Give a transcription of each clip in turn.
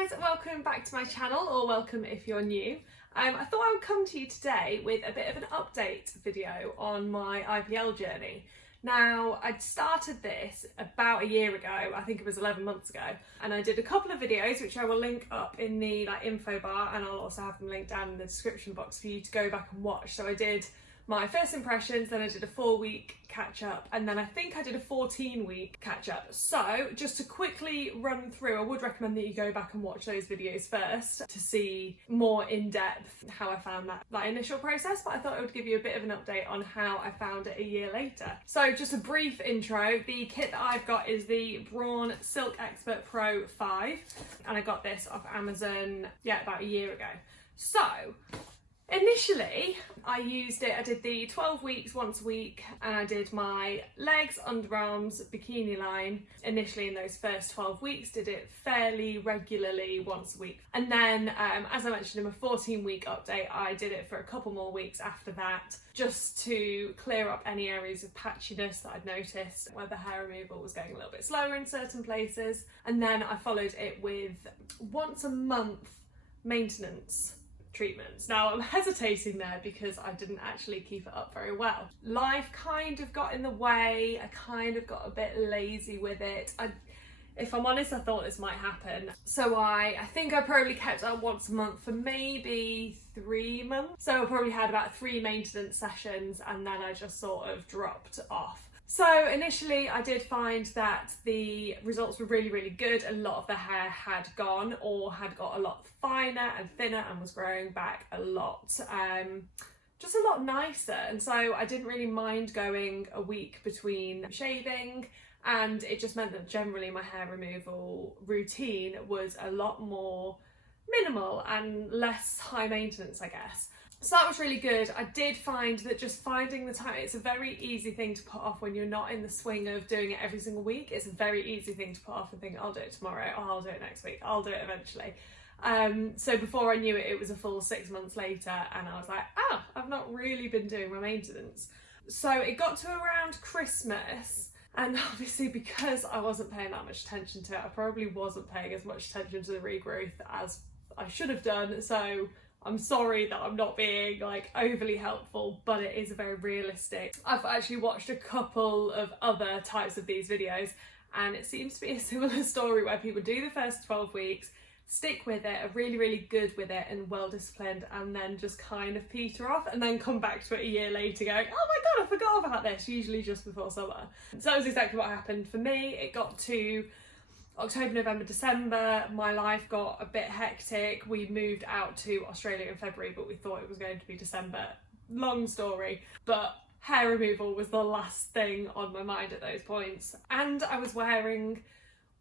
guys, welcome back to my channel, or welcome if you're new. I thought I would come to you today with a bit of an update video on my IPL journey. Now, I'd started this about a year ago, I think it was 11 months ago, and I did a couple of videos which I will link up in the info bar, and I'll also have them linked down in the description box for you to go back and watch. So I did my first impressions, then I did a 4-week catch up, and then I think I did a 14-week catch up. So just to quickly run through, I would recommend that you go back and watch those videos first to see more in depth how I found that initial process, but I thought I would give you a bit of an update on how I found it a year later. So just a brief intro, the kit that I've got is the Braun Silk Expert Pro 5, and I got this off Amazon, about a year ago. So initially, I used it, I did the 12 weeks once a week, and I did my legs, underarms, bikini line initially in those first 12 weeks, did it fairly regularly once a week. And then, as I mentioned in my 14-week update, I did it for a couple more weeks after that, just to clear up any areas of patchiness that I'd noticed, where the hair removal was going a little bit slower in certain places. And then I followed it with once a month maintenance treatments. Now I'm hesitating there because I didn't actually keep it up very well. Life kind of got in the way, I kind of got a bit lazy with it. If I'm honest, I thought this might happen. So I think I probably kept it up once a month for maybe 3 months. So I probably had about 3 maintenance sessions, and then I just sort of dropped off. So initially I did find that the results were really, really good. A lot of the hair had gone, or had got a lot finer and thinner, and was growing back a lot, just a lot nicer. And so I didn't really mind going a week between shaving, and it just meant that generally my hair removal routine was a lot more minimal and less high maintenance, I guess. So that was really good. I did find that just finding the time, it's a very easy thing to put off when you're not in the swing of doing it every single week. It's a very easy thing to put off and think, I'll do it tomorrow, or I'll do it next week, I'll do it eventually. So before I knew it, it was a full 6 months later, and I was like, I've not really been doing my maintenance. So it got to around Christmas, and obviously because I wasn't paying that much attention to it, I probably wasn't paying as much attention to the regrowth as I should have done. So I'm sorry that I'm not being overly helpful, but it is very realistic. I've actually watched a couple of other types of these videos, and it seems to be a similar story where people do the first 12 weeks, stick with it, are really, really good with it and well disciplined, and then just kind of peter off, and then come back to it a year later going, oh my god, I forgot about this, usually just before summer. So that was exactly what happened for me. It got to October, November, December, my life got a bit hectic. We moved out to Australia in February, but we thought it was going to be December. Long story, but hair removal was the last thing on my mind at those points. And I was wearing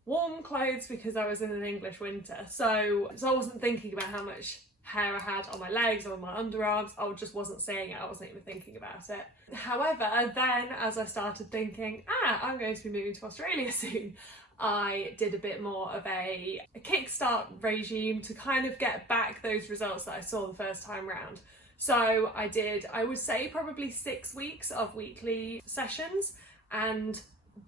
warm clothes because I was in an English winter. So I wasn't thinking about how much hair I had on my legs or on my underarms. I just wasn't seeing it, I wasn't even thinking about it. However, then as I started thinking, I'm going to be moving to Australia soon, I did a bit more of a kickstart regime to kind of get back those results that I saw the first time round. So I did, I would say, probably 6 weeks of weekly sessions, and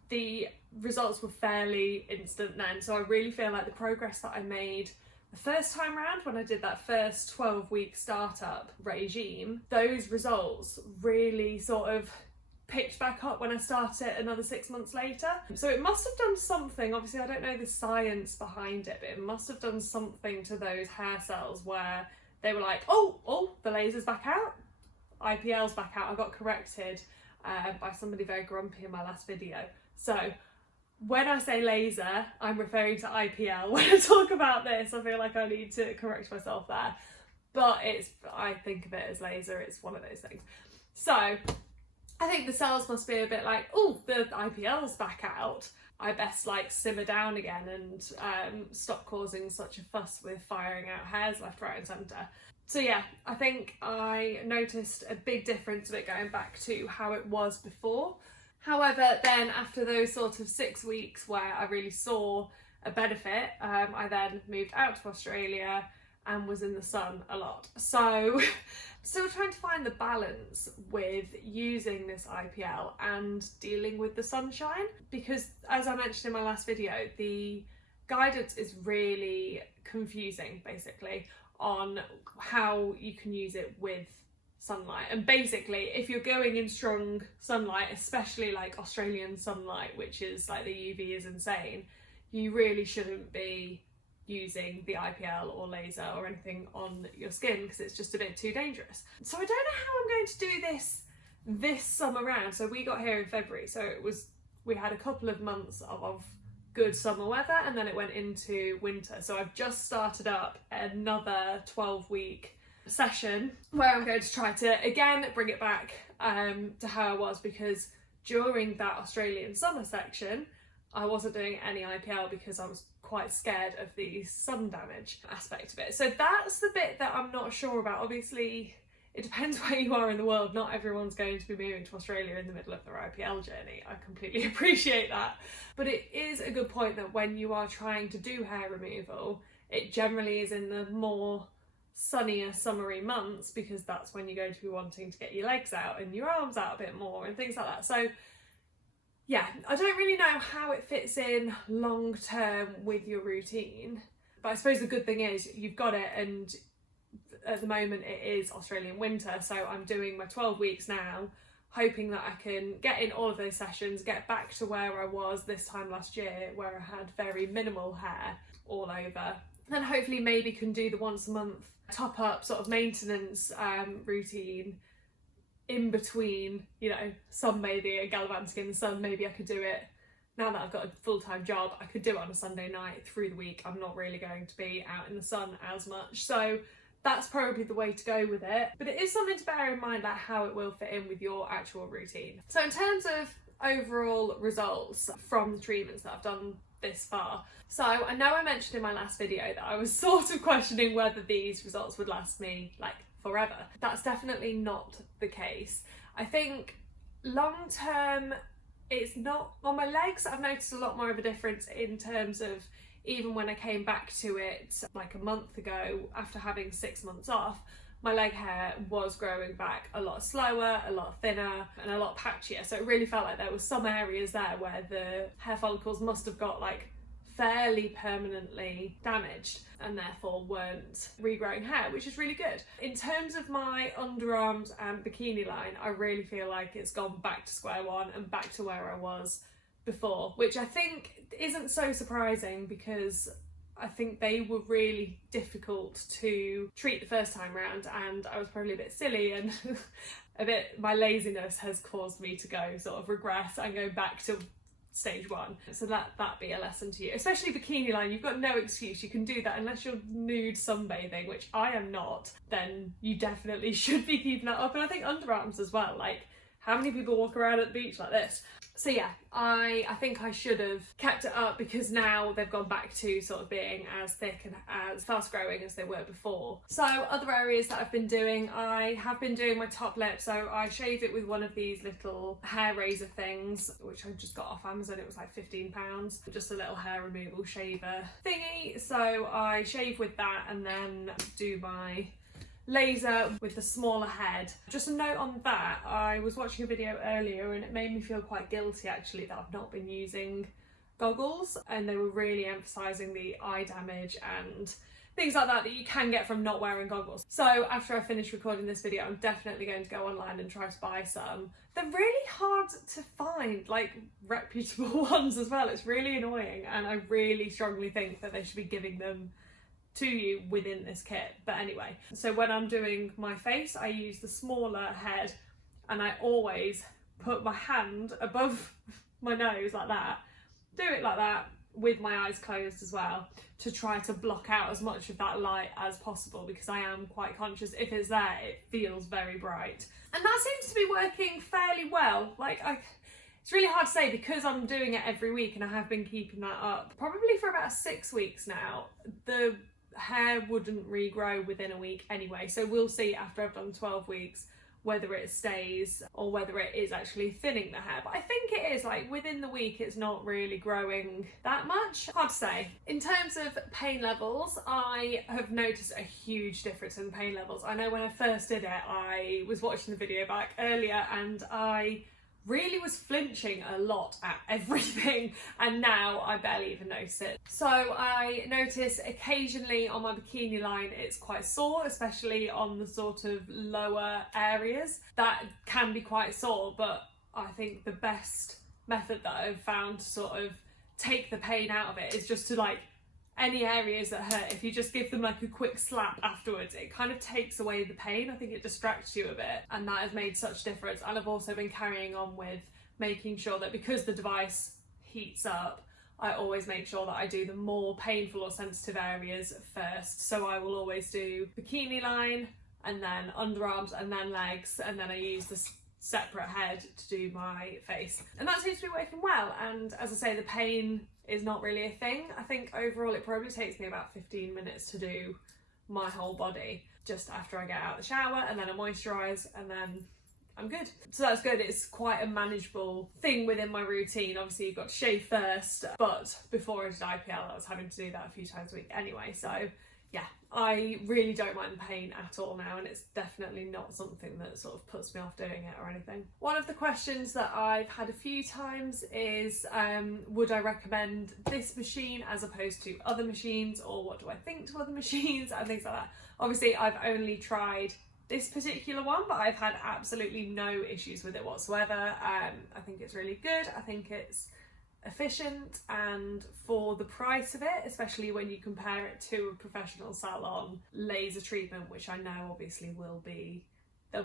the results were fairly instant then. So I really feel like the progress that I made the first time round when I did that first 12-week startup regime, those results really sort of picked back up when I started another 6 months later. So it must have done something, obviously I don't know the science behind it, but it must have done something to those hair cells where they were like, oh, the laser's back out, IPL's back out. I got corrected by somebody very grumpy in my last video. So when I say laser, I'm referring to IPL. When I talk about this, I feel like I need to correct myself there. But I think of it as laser, it's one of those things. So I think the cells must be a bit like, the IPL's back out, I best simmer down again and stop causing such a fuss with firing out hairs left, right and centre. So yeah, I think I noticed a big difference of it going back to how it was before. However, then after those sort of 6 weeks where I really saw a benefit, I then moved out to Australia and was in the sun a lot. So still trying to find the balance with using this IPL and dealing with the sunshine, because as I mentioned in my last video, the guidance is really confusing basically on how you can use it with sunlight. And basically, if you're going in strong sunlight, especially like Australian sunlight, which is like the UV is insane, you really shouldn't be using the IPL or laser or anything on your skin because it's just a bit too dangerous. So I don't know how I'm going to do this summer round. So we got here in February, so we had a couple of months of good summer weather, and then it went into winter. So I've just started up another 12-week session where I'm going to try to again bring it back to how I was, because during that Australian summer section I wasn't doing any IPL because I was quite scared of the sun damage aspect of it. So that's the bit that I'm not sure about. Obviously it depends where you are in the world. Not everyone's going to be moving to Australia in the middle of their IPL journey. I completely appreciate that. But it is a good point that when you are trying to do hair removal, it generally is in the more sunnier, summery months, because that's when you're going to be wanting to get your legs out and your arms out a bit more and things like that. So yeah, I don't really know how it fits in long term with your routine. But I suppose the good thing is you've got it, and at the moment it is Australian winter, so I'm doing my 12 weeks now, hoping that I can get in all of those sessions, get back to where I was this time last year, where I had very minimal hair all over. Then hopefully maybe can do the once a month top up sort of maintenance routine in between, you know, sunbathing and gallivanting in the sun. Maybe I could do it now that I've got a full-time job. I could do it on a Sunday night through the week. I'm not really going to be out in the sun as much, so that's probably the way to go with it. But it is something to bear in mind about how it will fit in with your actual routine. So in terms of overall results from the treatments that I've done this far, so I know I mentioned in my last video that I was sort of questioning whether these results would last me like forever. That's definitely not the case. I think long term it's not. On my legs I've noticed a lot more of a difference in terms of, even when I came back to it like a month ago after having 6 months off, my leg hair was growing back a lot slower, a lot thinner and a lot patchier. So it really felt like there was some areas there where the hair follicles must have got like fairly permanently damaged and therefore weren't regrowing hair, which is really good. In terms of my underarms and bikini line, I really feel like it's gone back to square one and back to where I was before, which I think isn't so surprising because I think they were really difficult to treat the first time round, and I was probably a bit silly, and my laziness has caused me to go sort of regress and go back to stage one. So that be a lesson to you, especially bikini line. You've got no excuse. You can do that unless you're nude sunbathing, which I am not. Then you definitely should be keeping that up. And I think underarms as well. Like, how many people walk around at the beach like this? So yeah, I think I should have kept it up, because now they've gone back to sort of being as thick and as fast growing as they were before. So other areas that I've been doing, I have been doing my top lip. So I shave it with one of these little hair razor things, which I just got off Amazon. It was like £15, just a little hair removal shaver thingy. So I shave with that and then do my laser with the smaller head. Just a note on that, I was watching a video earlier and it made me feel quite guilty actually that I've not been using goggles, and they were really emphasising the eye damage and things like that you can get from not wearing goggles. So after I finish recording this video, I'm definitely going to go online and try to buy some. They're really hard to find, like reputable ones as well. It's really annoying, and I really strongly think that they should be giving them to you within this kit. But anyway, so when I'm doing my face, I use the smaller head, and I always put my hand above my nose like that, do it like that with my eyes closed as well, to try to block out as much of that light as possible, because I am quite conscious if it's there, it feels very bright. And that seems to be working fairly well. It's really hard to say because I'm doing it every week and I have been keeping that up probably for about 6 weeks now. The hair wouldn't regrow within a week anyway, so we'll see after I've done 12 weeks whether it stays or whether it is actually thinning the hair. But I think it is, like within the week it's not really growing that much. Hard to say. In terms of pain levels, I have noticed a huge difference in pain levels. I know when I first did it, I was watching the video back earlier and I really was flinching a lot at everything, and now I barely even notice it. So I notice occasionally on my bikini line it's quite sore, especially on the sort of lower areas. That can be quite sore, but I think the best method that I've found to sort of take the pain out of it is just to, like, any areas that hurt, if you just give them like a quick slap afterwards, it kind of takes away the pain. I think it distracts you a bit, and that has made such difference. And I've also been carrying on with making sure that because the device heats up, I always make sure that I do the more painful or sensitive areas first. So I will always do bikini line and then underarms and then legs, and then I use this separate head to do my face, and that seems to be working well. And as I say, the pain is not really a thing. I think overall it probably takes me about 15 minutes to do my whole body, just after I get out of the shower, and then I moisturise, and then I'm good. So that's good. It's quite a manageable thing within my routine. Obviously you've got to shave first, but before I did IPL I was having to do that a few times a week anyway, so yeah, I really don't mind the pain at all now, and it's definitely not something that sort of puts me off doing it or anything. One of the questions that I've had a few times is would I recommend this machine as opposed to other machines, or what do I think to other machines and things like that. Obviously I've only tried this particular one, but I've had absolutely no issues with it whatsoever. I think it's really good. I think it's efficient, and for the price of it, especially when you compare it to a professional salon laser treatment, which I know obviously there'll be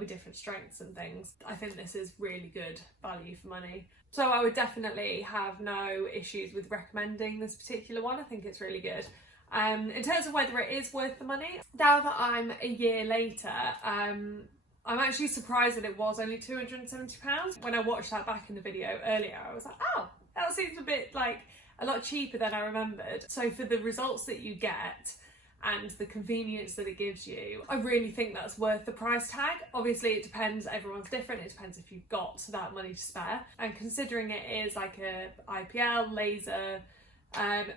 different strengths and things, I think this is really good value for money. So I would definitely have no issues with recommending this particular one. I think it's really good. In terms of whether it is worth the money, now that I'm a year later, I'm actually surprised that it was only £270. When I watched that back in the video earlier, I was like, oh, that seems a bit like a lot cheaper than I remembered. So for the results that you get and the convenience that it gives you, I really think that's worth the price tag. Obviously it depends, everyone's different, it depends if you've got that money to spare. And considering it is like a IPL laser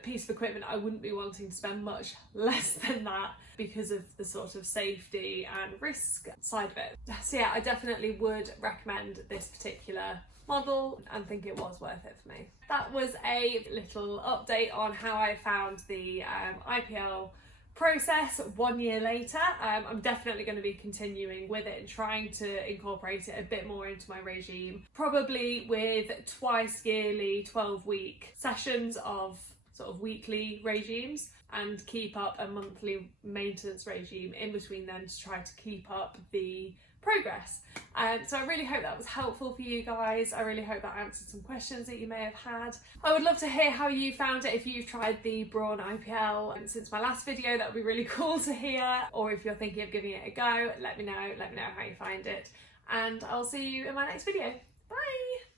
piece of equipment, I wouldn't be wanting to spend much less than that because of the sort of safety and risk side of it. So yeah, I definitely would recommend this particular model and think it was worth it for me. That was a little update on how I found the IPL process 1 year later. I'm definitely going to be continuing with it and trying to incorporate it a bit more into my regime, probably with twice yearly 12-week sessions of sort of weekly regimes, and keep up a monthly maintenance regime in between them to try to keep up the progress. So I really hope that was helpful for you guys. I really hope that answered some questions that you may have had. I would love to hear how you found it. If you've tried the Braun IPL since my last video, that would be really cool to hear. Or if you're thinking of giving it a go, let me know how you find it. And I'll see you in my next video. Bye!